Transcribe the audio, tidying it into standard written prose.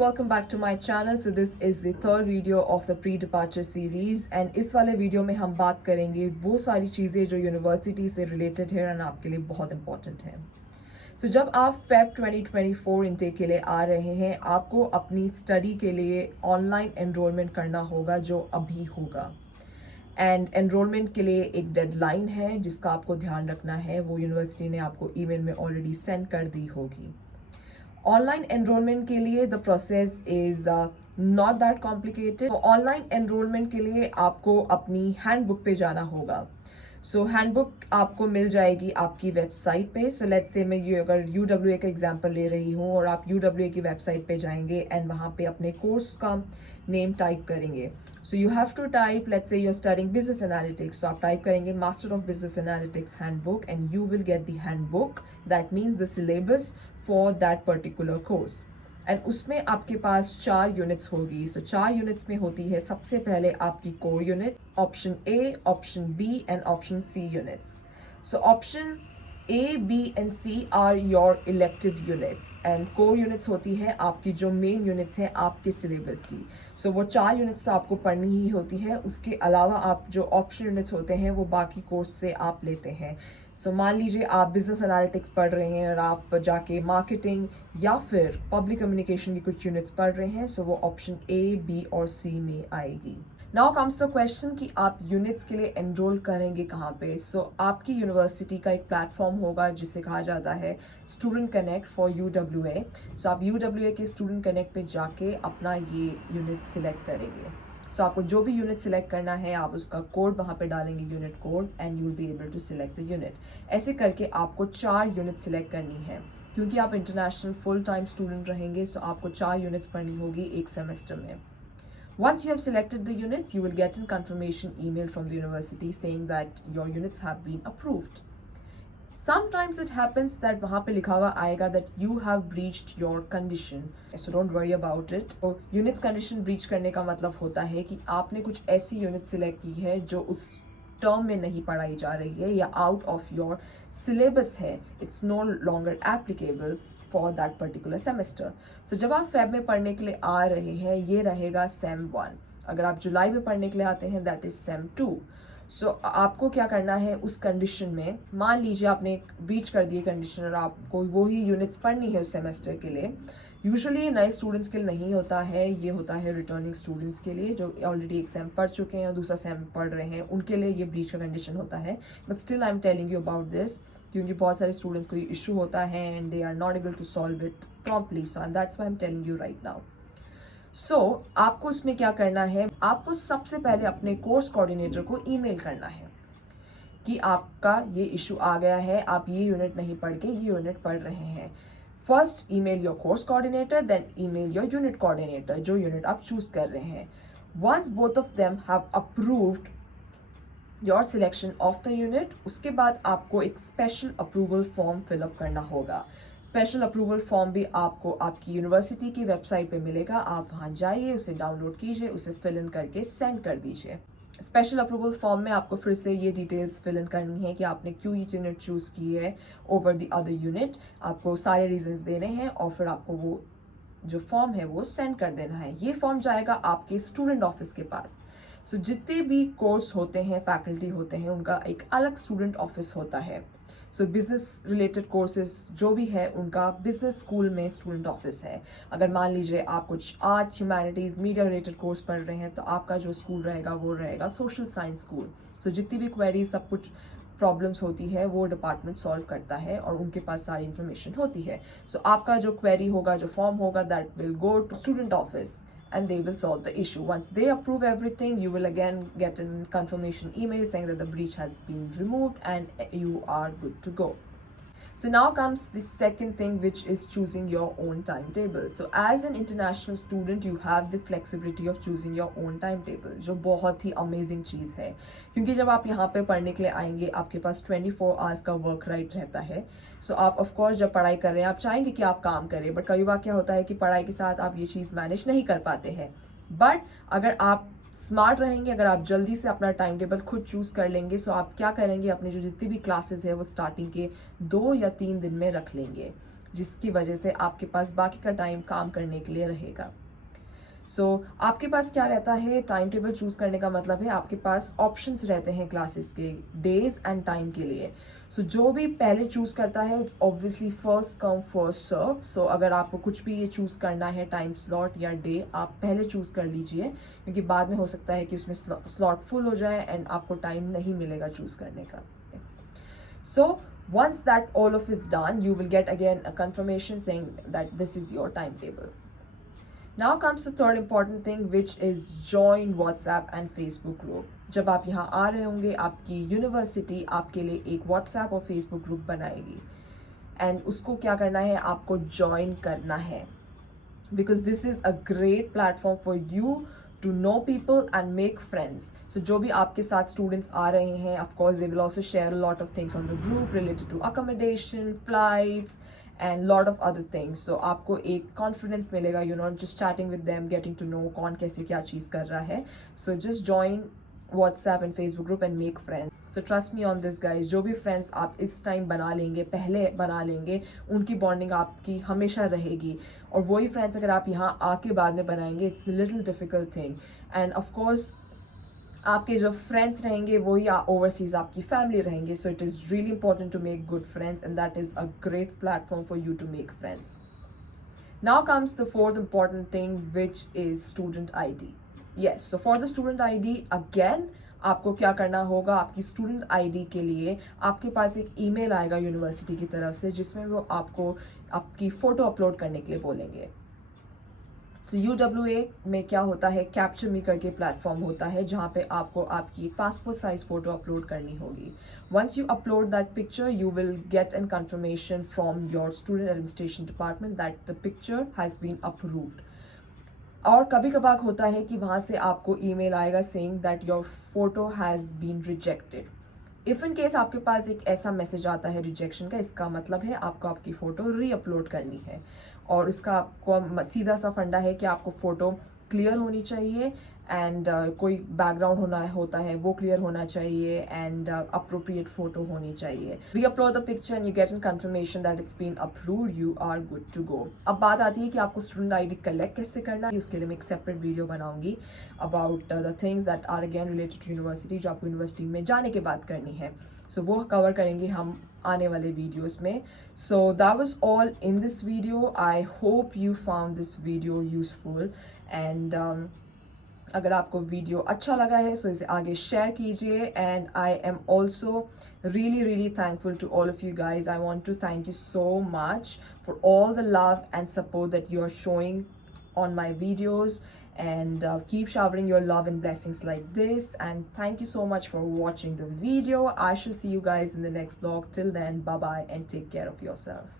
Welcome back to my channel. So this is the third video of the pre-departure series and इस वाले video में हम बात करेंगे वो सारी चीज़ें जो यूनिवर्सिटी से रिलेटेड है और आपके लिए बहुत इंपॉर्टेंट है। So जब आप फेब 2024 इनटेक के लिए आ रहे हैं, आपको अपनी स्टडी के लिए ऑनलाइन एनरोलमेंट करना होगा जो अभी होगा। एंड एनरोलमेंट के लिए एक डेडलाइन है जिसका आपको ध्यान रखना है, वो यूनिवर्सिटी ने आपको ईमेल में ऑलरेडी सेंड कर दी होगी। ऑनलाइन एनरोलमेंट के लिए the process is not that complicated. Online enrolment के लिए आपको अपनी हैंडबुक पे जाना होगा। सो हैंडबुक आपको मिल जाएगी आपकी वेबसाइट पे। सो लेट्स से मैं ये अगर UWA का एग्जांपल ले रही हूँ और आप UWA की वेबसाइट पे जाएंगे एंड वहाँ पे अपने कोर्स का नेम टाइप करेंगे। So you have to type, let's say you are studying business analytics, तो आप टाइप करेंगे master of business analytics handbook and you will get the handbook, that means the syllabus for that particular course. And उसमें आपके पास 4 units होगी। सो 4 units में होती है सबसे पहले आपकी core units, option A, option B and option C units. So option A, B and C are your elective units and core units होती है आपकी जो मेन यूनिट्स हैं आपके सिलेबस की। सो वो 4 यूनिट्स तो आपको पढ़नी ही होती है। उसके अलावा आप जो ऑप्शन यूनिट्स होते हैं वो बाकी कोर्स से आप लेते हैं। सो मान लीजिए आप बिजनेस एनालिटिक्स पढ़ रहे हैं और आप जाके मार्केटिंग या फिर पब्लिक कम्युनिकेशन की कुछ यूनिट्स पढ़ रहे हैं, सो वो ऑप्शन ए, बी और सी में आएगी। नाउ कम्स द क्वेश्चन कि आप यूनिट्स के लिए एनरोल करेंगे कहाँ पे। सो आपकी यूनिवर्सिटी का एक प्लेटफॉर्म होगा जिसे कहा जाता है स्टूडेंट कनेक्ट फॉर UWA। सो आप UWA के स्टूडेंट कनेक्ट पे जाके अपना ये यूनिट सिलेक्ट करेंगे। सो आपको जो भी यूनिट सिलेक्ट करना है आप उसका कोड वहाँ पे डालेंगे, unit code, and you will be able to select the unit. ऐसे करके आपको 4 यूनिट सिलेक्ट करनी है। क्योंकि आप इंटरनेशनल फुल टाइम स्टूडेंट रहेंगे, सो आपको 4 यूनिट्स पढ़नी होगी एक सेमेस्टर में। Once you have selected the units, you will get a confirmation email from the university saying that your units have been approved. Sometimes it happens that वहाँ पे लिखा हुआ आएगा that you have breached your condition, so don't worry about it. तो units condition breach करने का मतलब होता है कि आपने कुछ ऐसी यूनिट सिलेक्ट की है जो उस टर्म में नहीं पढ़ाई जा रही है या आउट ऑफ योर सिलेबस है, it's no longer applicable for that particular semester. So जब आप फेब में पढ़ने के लिए आ रहे हैं, ये रहेगा सेम 1। अगर आप जुलाई में पढ़ने के लिए आते हैं, दैट इज सेम 2। सो आपको क्या करना है उस कंडीशन में, मान लीजिए आपने ब्रीच कर दिए कंडीशन और आपको वही यूनिट्स पढ़नी है उस सेमेस्टर के लिए। यूजुअली नए स्टूडेंट्स के लिए नहीं होता है, ये होता है रिटर्निंग स्टूडेंट्स के लिए जो ऑलरेडी एक सेम पढ़ चुके हैं और दूसरा सेम पढ़ रहे हैं, उनके लिए ये ब्रीच का कंडीशन होता है। But still I am telling you about this क्योंकि बहुत सारे स्टूडेंट्स को ये इशू होता है and they are not able to solve it promptly, so that's why I am telling you right now. So आपको उसमें क्या करना है, आपको सबसे पहले अपने कोर्स कोऑर्डिनेटर को ईमेल करना है कि आपका ये इशू आ गया है, आप ये यूनिट नहीं पढ़ के ये यूनिट पढ़ रहे हैं। First email your course coordinator, then email your unit coordinator, जो यूनिट आप चूज कर रहे हैं। Once both of them have approved your selection of the unit, उसके बाद आपको एक स्पेशल अप्रूवल फॉर्म फिलअप करना होगा। स्पेशल अप्रूवल फॉर्म भी आपको आपकी यूनिवर्सिटी की वेबसाइट पे मिलेगा। आप वहाँ जाइए, उसे डाउनलोड कीजिए, उसे फिल इन करके सेंड कर दीजिए। स्पेशल अप्रूवल फॉर्म में आपको फिर से ये डिटेल्स फिल इन करनी है कि आपने क्यों ये यूनिट चूज की है ओवर द अदर यूनिट। आपको सारे रीजंस देने हैं और फिर आपको वो जो फॉर्म है वो सेंड कर देना है। ये फॉर्म जाएगा आपके स्टूडेंट ऑफिस के पास। सो जितने भी कोर्स होते हैं, फैकल्टी होते हैं, उनका एक अलग स्टूडेंट ऑफिस होता है। सो बिजनेस रिलेटेड कोर्सेज जो भी है उनका बिजनेस स्कूल में स्टूडेंट ऑफिस है। अगर मान लीजिए आप कुछ arts, humanities, media related course पढ़ रहे हैं तो आपका जो स्कूल रहेगा वो रहेगा सोशल साइंस स्कूल। सो जितनी भी क्वेरी, सब कुछ प्रॉब्लम्स होती है वो डिपार्टमेंट सॉल्व करता है और उनके पास सारी इन्फॉर्मेशन होती है। सो आपका जो क्वेरी होगा, जो फॉर्म होगा, that will go to student office and they will solve the issue. Once they approve everything, you will again get a confirmation email saying that the breach has been removed and you are good to go. So now comes the second thing, which is choosing your own timetable. So as an international student, you have the flexibility of choosing your own timetable, जो बहुत ही amazing चीज़ है। क्योंकि जब आप यहाँ पे पढ़ने के लिए आएंगे, आपके पास 24 आवर्स का वर्क राइट रहता है। सो आप ऑफकोर्स जब पढ़ाई कर रहे हैं आप चाहेंगे कि आप काम करें, बट कई बार क्या होता है कि पढ़ाई के साथ आप ये चीज़ मैनेज नहीं कर पाते हैं। बट अगर आप स्मार्ट रहेंगे, अगर आप जल्दी से अपना टाइम टेबल खुद चूज कर लेंगे, सो आप क्या करेंगे, अपनी जो जितनी भी क्लासेस है वो स्टार्टिंग के 2 या 3 दिन में रख लेंगे। जिसकी वजह से आपके पास बाकी का टाइम काम करने के लिए रहेगा। आपके पास क्या रहता है, टाइम टेबल चूज करने का मतलब है आपके पास ऑप्शंस रहते हैं क्लासेस के डेज एंड टाइम के लिए। जो भी पहले चूज करता है it's obviously first come first serve. अगर आपको कुछ भी ये चूज करना है टाइम स्लॉट या डे, आप पहले चूज कर लीजिए, क्योंकि बाद में हो सकता है कि उसमें स्लॉट फुल हो जाए एंड आपको टाइम नहीं मिलेगा चूज करने का। Once that all of is done, you will get again a confirmation saying that this is your timetable. Now comes the third important thing, which is join WhatsApp and Facebook group. जब आप यहाँ आ रहे होंगे, आपकी university आपके लिए एक WhatsApp और Facebook ग्रुप बनाएगी एंड उसको क्या करना है, आपको ज्वाइन करना है, because this is a great platform for you to know people and make friends. जो भी आपके साथ स्टूडेंट्स आ रहे हैं, of course they will also share a lot of things on the group related to accommodation, flights and lot of other things. आपको एक confidence मिलेगा, you're not just chatting with them, getting to know कौन कैसे क्या चीज़ कर रहा है. Just join WhatsApp and Facebook group and make friends. Trust me on this guys, जो भी friends आप इस टाइम बना लेंगे, पहले बना लेंगे, उनकी बॉन्डिंग आपकी हमेशा रहेगी। और वही फ्रेंड्स अगर आप यहाँ आके बाद में बनाएंगे, it's little difficult thing. And of course आपके जो फ्रेंड्स रहेंगे वही ओवरसीज आपकी फैमिली रहेंगे। It is really important to make good friends and that is a great platform for you to make friends. Now comes the fourth important thing, which is student ID. Yes, so for the student ID, again आपको क्या करना होगा, आपकी student ID के लिए आपके पास एक ईमेल आएगा यूनिवर्सिटी की तरफ से, जिसमें वो आपको आपकी फ़ोटो अपलोड करने के लिए बोलेंगे। UWA में क्या होता है, कैप्चर मी करके प्लेटफॉर्म होता है, जहाँ पे आपको आपकी पासपोर्ट साइज फ़ोटो अपलोड करनी होगी। Once you upload that picture, you will get an confirmation from your student administration department that the picture has been approved. और कभी कभार होता है कि वहाँ से आपको ईमेल आएगा saying that your photo has been rejected. If in case आपके पास एक ऐसा मैसेज आता है रिजेक्शन का, इसका मतलब है आपको आपकी फ़ोटो री अपलोड करनी है। और इसका आपको सीधा सा फंडा है कि आपको फ़ोटो क्लियर होनी चाहिए एंड कोई बैकग्राउंड होता है वो क्लियर होना चाहिए एंड अप्रोप्रिएट फोटो होनी चाहिए। Reupload the picture and you get an confirmation that it's been approved, you are good to go. अब बात आती है कि आपको स्टूडेंट आईडी कलेक्ट कैसे करना है। उसके लिए मैं एक सेपरेट वीडियो बनाऊंगी about the things that are again related to university, जो आपको यूनिवर्सिटी में जाने के बाद करनी है। वो कवर करेंगे हम आने वाले वीडियोस में। That was all in this video. I hope you found this video useful and अगर आपको वीडियो अच्छा लगा है सो इसे आगे शेयर कीजिए। And I am also really thankful to all of you guys. I want to thank you so much for all the love and support that you are showing on my videos, and keep showering your love and blessings like this. And thank you so much for watching the video. I shall see you guys in the next vlog. Till then, bye bye and take care of yourself.